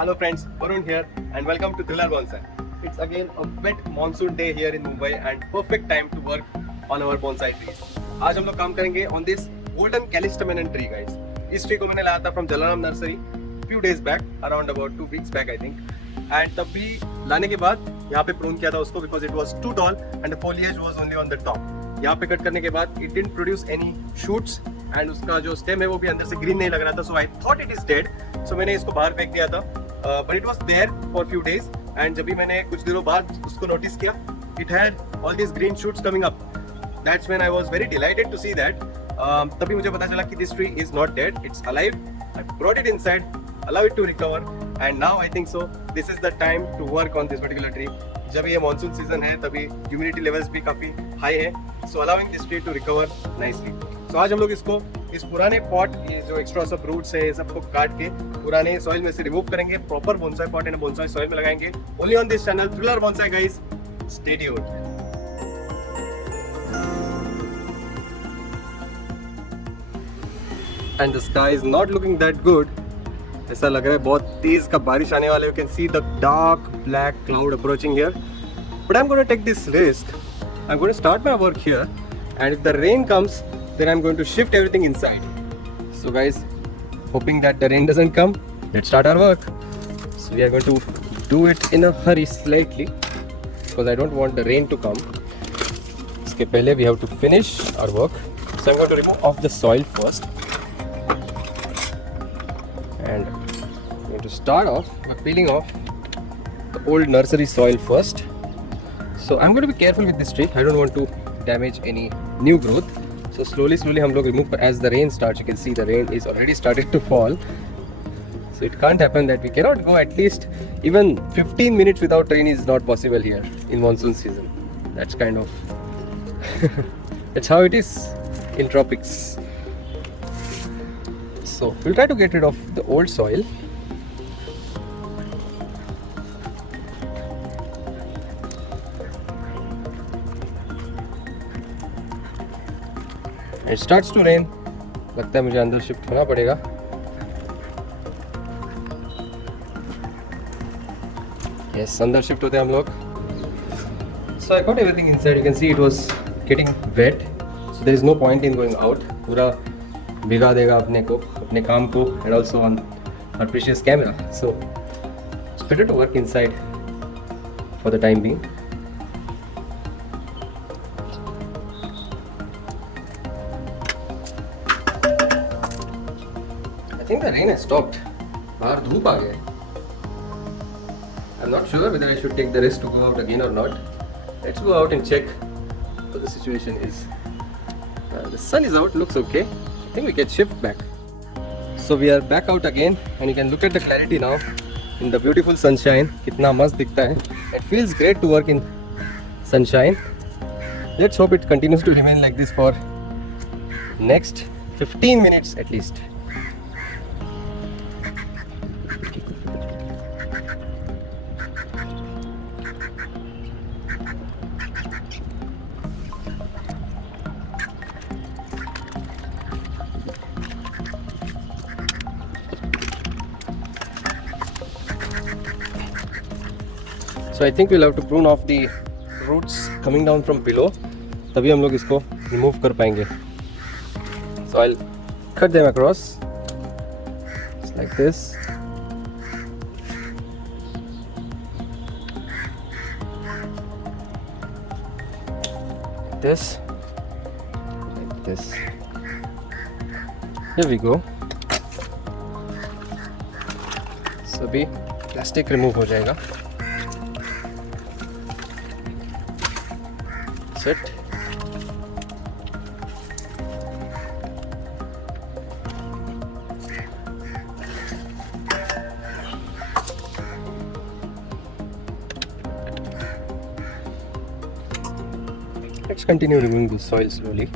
Hello friends, Varun here and welcome to Thriller Bonsai. It's again a wet monsoon day here in Mumbai and perfect time to work on our bonsai trees. आज हम लोग काम करेंगे on this golden calistamenon tree guys. इस tree को मैंने लाया था from Jalaram Nursery few days back, around about 2 weeks back I think. And तब भी लाने के बाद यहाँ पे prune किया था उसको because it was too tall and the foliage was only on the top. यहाँ पे कट करने के बाद it didn't produce any shoots and उसका जो stem है वो भी अंदर से green नहीं लग रहा था, so I thought it is dead. So मैंने इसको बाहर फेंक दिया था. But it was there for few days and जब भी मैंने कुछ दिनों बाद उसको notice किया, it had all these green shoots coming up. That's when I was very delighted to see that. तभी मुझे पता चला कि this tree is not dead, it's alive. I brought it inside, allow it to recover, and now I think so this is the time to work on this particular tree. जब ये monsoon season है तभी humidity levels भी काफी high है, so allowing this tree to recover nicely. So आज हम लोग इसको इस पुराने पॉट, ये जो एक्स्ट्रा सब रूट्स है, ये सबको काट के पुराने सॉइल में से रिमूव करेंगे, proper bonsai pot and bonsai soil में लगाएंगे. Only on this channel thriller bonsai guys, stay tuned. And the sky is not looking that good. ऐसा लग रहा है बहुत तेज का बारिश आने वाला है. You can see the dark black cloud approaching here, but I am going to take this risk. I am going to start my work here and if the rain comes then I'm going to shift everything inside. So guys, hoping that the rain doesn't come, let's start our work. So we are going to do it in a hurry slightly because I don't want the rain to come. Iske pehle we have to finish our work. So I'm going to remove off the soil first and I'm going to start off by peeling off the old nursery soil first. So I'm going to be careful with this tree. I don't want to damage any new growth. So slowly हम लोग remove as the rain starts. You can see the rain is already started to fall. So it can't happen that we cannot go at least even 15 minutes without rain is not possible here in monsoon season. That's kind of that's how it is in tropics. So we'll try to get rid of the old soil. It starts to rain. लगता है मुझे अंदर shift होना पड़ेगा. Yes, अंदर shift होते हैं हम लोग. So I got everything inside. You can see it was getting wet. So there is no point in going out. पूरा भिगा देगा अपने को, अपने काम को, and also on our precious camera. So it's better to work inside for the time being. I think the rain has stopped. बाहर धूप आ गया. I'm not sure whether I should take the risk to go out again or not. Let's go out and check what the situation is. The sun is out, looks okay. I think we can shift back. So we are back out again and you can look at the clarity now in the beautiful sunshine. कितना मस्त दिखता है. It feels great to work in sunshine. Let's hope it continues to remain like this for next 15 minutes at least. So I think we'll have to prune off the roots coming down from below. तभी हम लोग इसको remove कर पाएंगे. So I'll cut them across just like this. Like this. Like this. Here we go. सभी plastic remove हो जाएगा. It. Let's continue removing the soil slowly.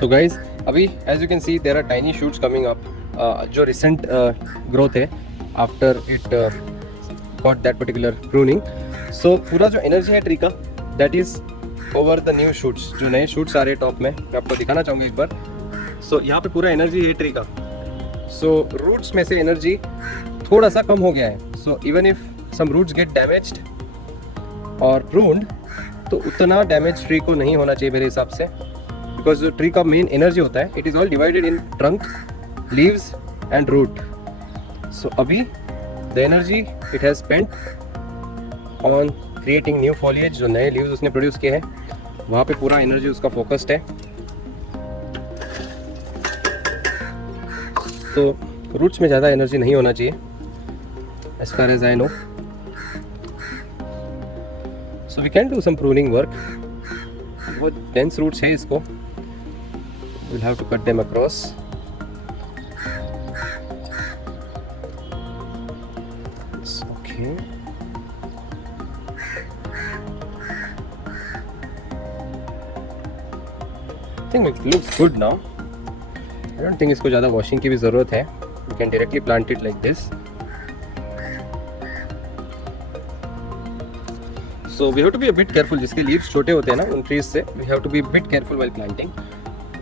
So guys, अभी as you can see there are tiny shoots coming up. जो recent growth है after it got that particular pruning. So पूरा जो energy है tree का that is over the new shoots, जो नए shoots आ रहे हैं टॉप में, मैं आपको दिखाना चाहूँगा एक बार. So यहाँ पे पूरा एनर्जी है ट्री का. So roots में से एनर्जी थोड़ा सा कम हो गया है. So even if some roots get damaged और pruned, तो उतना डैमेज ट्री को नहीं होना चाहिए मेरे हिसाब से, बिकॉज जो ट्री का मेन एनर्जी होता है it is all divided in trunk, leaves and root. So अभी the energy it has spent on creating new foliage, जो नए लीव्स उसने प्रोड्यूस किए हैं वहाँ पे पूरा एनर्जी उसका फोकस्ड है. तो रूट्स में ज़्यादा एनर्जी नहीं होना चाहिए as far as I know. So we can do some pruning work. वो dense roots है इसको, we'll have to cut them across. It's okay. I think it looks good now. I don't think इसको ज़्यादा washing की भी ज़रूरत है. We can directly plant it like this. So we have to be a bit careful. जिसके leaves छोटे होते हैं ना उन trees से, we have to be a bit careful while planting.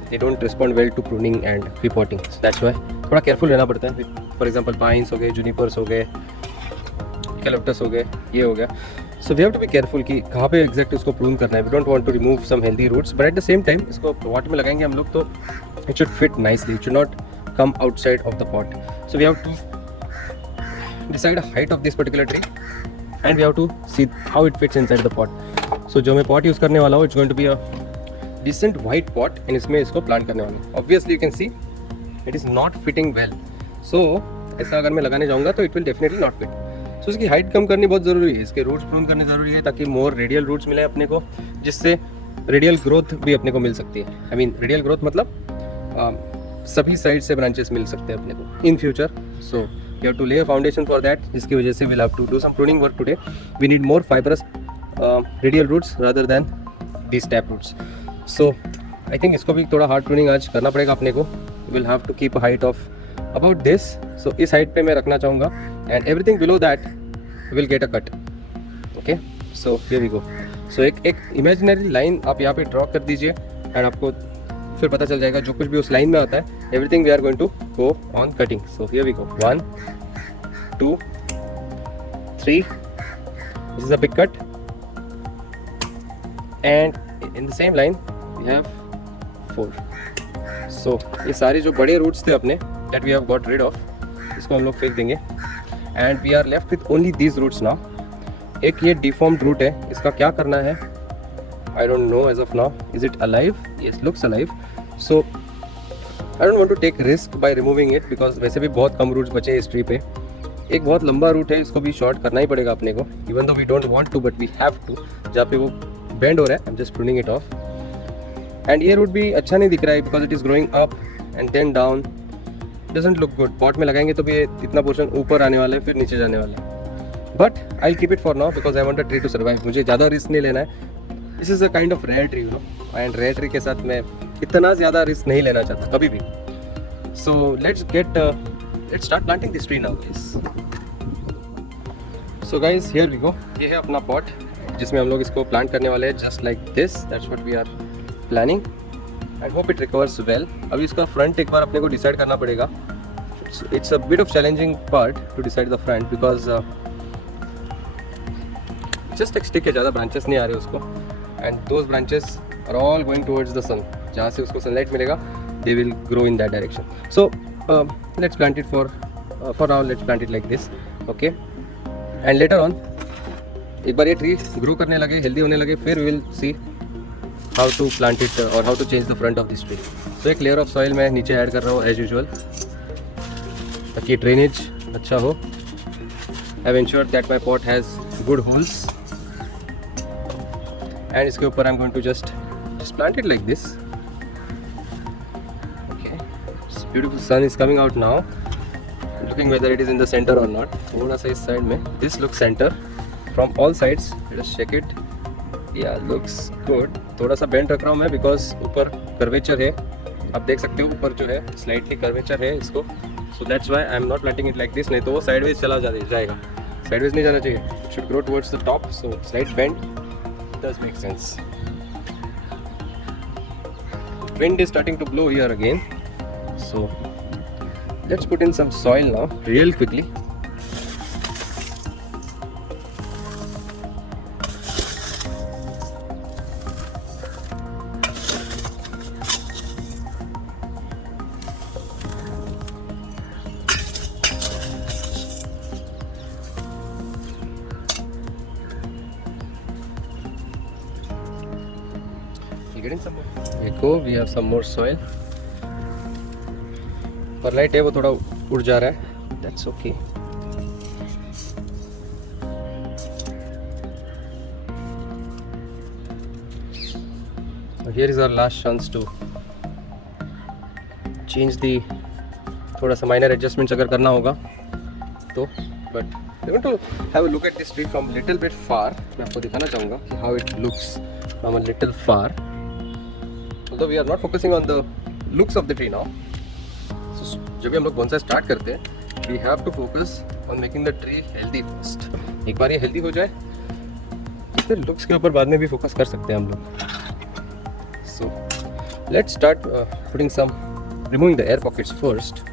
They don't respond well to pruning and repotting. So that's why थोड़ा careful रहना पड़ता है. For example, pines हो गए, junipers हो गए, eucalyptus हो गए, ये हो गया. So we have to be careful कि कहाँ पे exact इसको prune करना है. We don't want to remove some healthy roots, but at the same time इसको pot में लगाएंगे हम लोग तो it should fit nicely. It should not come outside of the pot. So we have to decide the height of this particular tree. And we have to see how it fits inside the pot. So जो मैं pot use करने वाला हूँ, it's going to be a decent white pot, and इसमें इसको plant करने वाला हूँ. Obviously you can see it is not fitting well. So ऐसा अगर मैं लगाने जाऊँगा तो it will definitely not fit. So इसकी height कम करनी बहुत ज़रूरी है, इसके roots prune करने ज़रूरी है ताकि more radial roots मिले अपने को, जिससे radial growth भी अपने को मिल सकती है. I mean radial growth मतलब सभी साइड से ब्रांचेस मिल सकते हैं अपने को in future. So we have to lay a foundation for that. इसकी वजह से we'll have to do some pruning work today. We need more fibrous radial roots rather than these tap roots. So I think इसको भी थोड़ा hard pruning आज करना पड़ेगा अपने को. We'll have to keep a height of about this. So इस height पे मैं रखना चाहूँगा and everything below that will get a cut. Okay. So here we go. So एक imaginary line आप यहाँ पे draw कर दीजिए and आपको फिर पता चल जाएगा जो कुछ भी उस लाइन में आता है, everything we are going to go on cutting. So here we go. 1, 2, 3. This is a big cut. And in the same line we have 4. So ये सारे जो बड़े roots थे अपने that we have got rid of, इसको हम लोग फेंक देंगे. And we are left with only these roots now. एक ये deformed root है, इसका क्या करना है? I don't know as of now. Is it alive? Yes, looks alive. So I don't want to take risk by removing it because वैसे भी बहुत कम roots बचे हैं इस tree पे. एक बहुत लंबा root है, इसको भी short करना ही पड़ेगा अपने को. Even though we don't want to, but we have to. जहाँ पे वो bend हो रहा है, I'm just pruning it off. And ये root भी अच्छा नहीं दिख रहा है because it is growing up and then down. Doesn't look good. Pot में लगाएंगे तो भी ये इतना portion ऊपर आने वाला है, फिर नीचे जाने वाला है. But I'll keep it for now because I want the tree to survive. मुझे ज़्यादा risk नहीं लेना है. This is a kind of rare tree, you know, and rare tree के साथ मैं इतना ज़्यादा रिस्क नहीं लेना चाहता कभी भी. So let's start planting this tree now, guys. So guys, here we go. ये है अपना pot जिसमें हम लोग इसको plant करने वाले हैं, just like this. That's what we are planning. I hope it recovers well. अभी इसका front एक बार अपने को decide करना पड़ेगा. It's a bit of challenging part to decide the front because just एक stick है, ज़्यादा branches नहीं आ रहे उसको. And those branches are all going towards the sun. जहाँ से उसको sunlight मिलेगा, they will grow in that direction. So let's plant it for now. Let's plant it like this, okay? And later on, एक बार ये tree grow करने लगे, healthy होने लगे, फिर we will see how to plant it or how to change the front of this tree. So एक layer of soil मैं नीचे ऐड कर रहा हूँ as usual, ताकि drainage अच्छा हो. I've ensured that my pot has good holes. And इसके ऊपर I'm going to just plant it like this. Okay, this beautiful sun is coming out now. I'm looking whether it is in the center or not. थोड़ा सा इस side में. This looks center from all sides. Let's check it. Yeah, looks good. थोड़ा सा bend रख रहा हूँ मैं because ऊपर curvature है. आप देख सकते हो ऊपर जो है slightly curvature है इसको. So that's why I'm not planting it like this. नहीं तो वो sideways चला जाएगा. साइडवेज नहीं जाना चाहिए. It should grow towards the top, so slight bend does make sense. Wind is starting to blow here again, so let's put in some soil now real quickly. Getting some more. Here we go. We have some more soil. Perlite है वो थोड़ा उड़ जा रहा है. That's okay. So here is our last chance to change the थोड़ा सा minor adjustments अगर करना होगा तो. But I want to have a look at this tree from little bit far. मैं आपको दिखाना चाहूँगा कि how it looks from a little far. Although we are not focusing on the looks of the tree now. So जब भी हम लोग bonsai start करते हैं, we have to focus on making the tree healthy first. एक बार ये healthy हो जाए, फिर looks के ऊपर बाद में भी फोकस कर सकते हैं हम लोग. So let's start removing the air pockets first.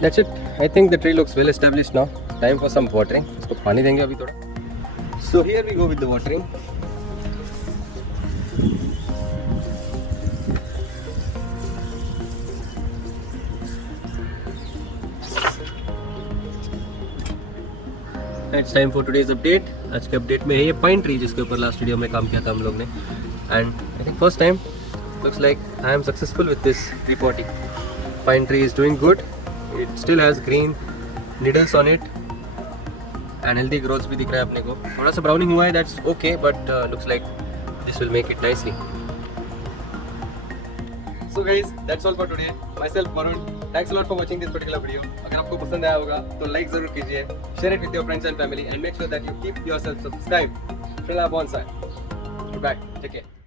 That's it. I think the tree looks well established now. Time for some watering. इसको पानी देंगे अभी थोड़ा. So here we go with the watering. It's time for today's update. आज के update में है ये पाइन ट्री जिसके ऊपर लास्ट वीडियो में काम किया था हम लोग ने. And I think first time looks like I am successful with this repotting. Pine tree is doing good. It still has green needles on it and healthy growth भी दिख रहा है अपने को. थोड़ा सा browning हुआ है, that's okay, but looks like this will make it nicely. So guys, that's all for today. Myself Varun. Thanks a lot for watching this particular video. अगर आपको पसंद आया होगा तो like जरूर कीजिए, share it with your friends and family, and make sure that you keep yourself subscribed. Thriller Bonsai. Goodbye. Take care.